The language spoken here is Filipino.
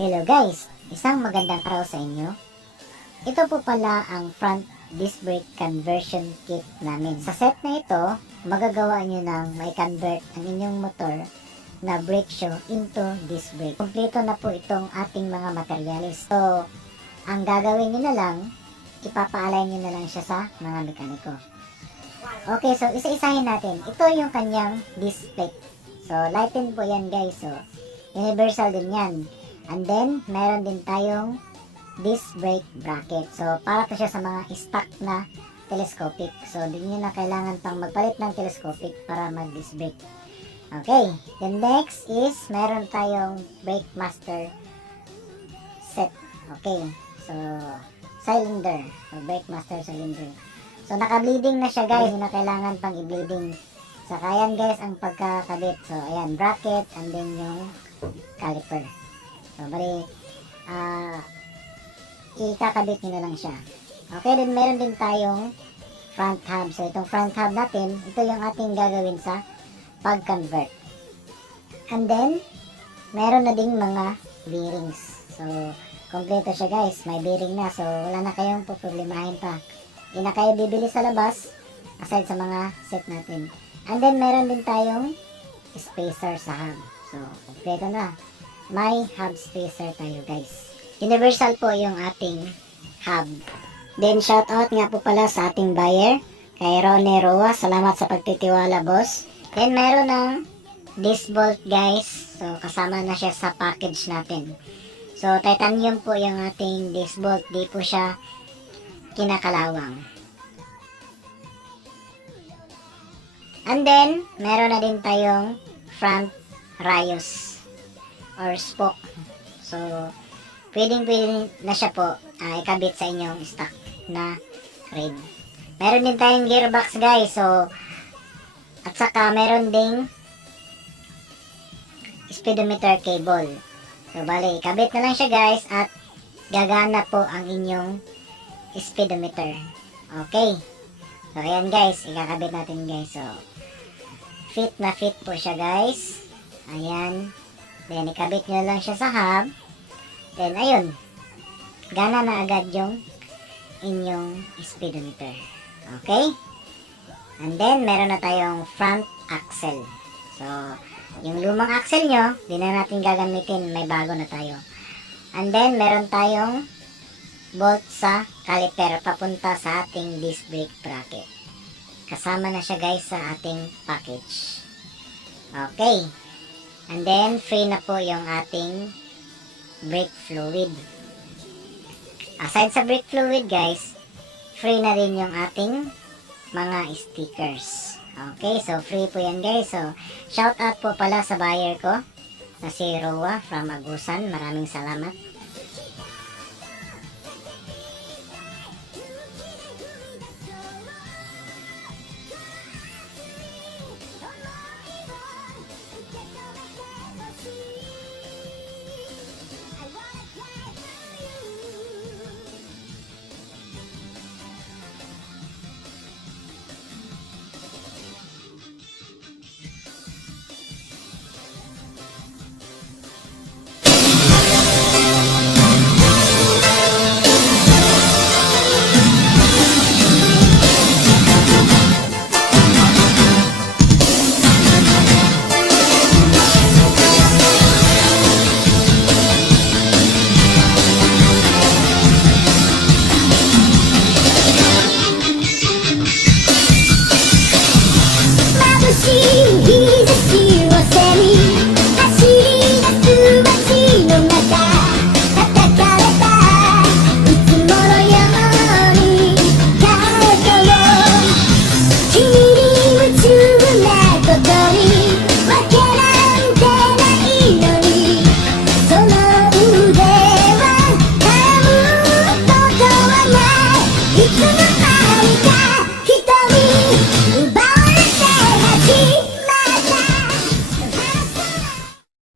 Hello guys! Isang magandang araw sa inyo. Ito po pala ang front disc brake conversion kit namin. Sa set na ito, magagawa nyo ng may convert ang inyong motor na brake shoe into disc brake. Kompleto na po itong ating mga materyales. So, ang gagawin nyo na lang, ipapa-align nyo na lang siya sa mga mekaniko. Okay, so isa-isahin natin. Ito yung kanyang disc plate. So, lighten po yan guys. So, universal din yan. And then, meron din tayong disc brake bracket. So, para to siya sa mga stock na telescopic. So, hindi nyo na kailangan pang magpalit ng telescopic para mag-disc brake. Okay. Then, next is, meron tayong brake master set. Okay. So, cylinder. So, brake master cylinder. So, naka-bleeding na siya guys. Hindi na kailangan pang i-bleeding. So, ayan guys ang pagkakabit. So, ayan, bracket and then yung caliper. So, bali, ikakabit nyo na lang siya. Okay, then meron din tayong front hub. So, itong front hub natin, ito yung ating gagawin sa pag-convert. And then, meron na ding mga bearings. So, kompleto siya guys. May bearing na. So, wala na kayong problemahin pa. Hindi na kayo bibili sa labas, aside sa mga set natin. And then, meron din tayong spacer sa hub. So, kompleto na. May hub spacer tayo guys. Universal po yung ating hub. Then shout out nga po pala sa ating buyer, kay Ronnie Roa. Salamat sa pagtitiwala boss. Then meron ng disc bolt guys. So kasama na siya sa package natin. So titanium po yung ating disc bolt. Di po siya kinakalawang. And then meron na din tayong front rayos or spoke. So, pwedeng na siya po ikabit sa inyong stock na rig. Meron din tayong gearbox guys. So, at saka meron ding speedometer cable. So, bali, ikabit na lang siya guys at gagana po ang inyong speedometer. Okay. So, ayan guys, ikakabit natin guys. So, fit na fit po siya guys. Ayan. Then, ikabit nyo lang siya sa hub. Then, ayun. Gana na agad yung inyong speedometer. Okay? And then, meron na tayong front axle. So, yung lumang axle nyo, di na natin gagamitin. May bago na tayo. And then, meron tayong bolt sa caliper papunta sa ating disc brake bracket. Kasama na siya guys sa ating package. Okay. And then, free na po yung ating brake fluid. Aside sa brake fluid, guys, free na rin yung ating mga stickers. Okay, so free po yan, guys. So, shout out po pala sa buyer ko na si Roa from Agusan. Maraming salamat.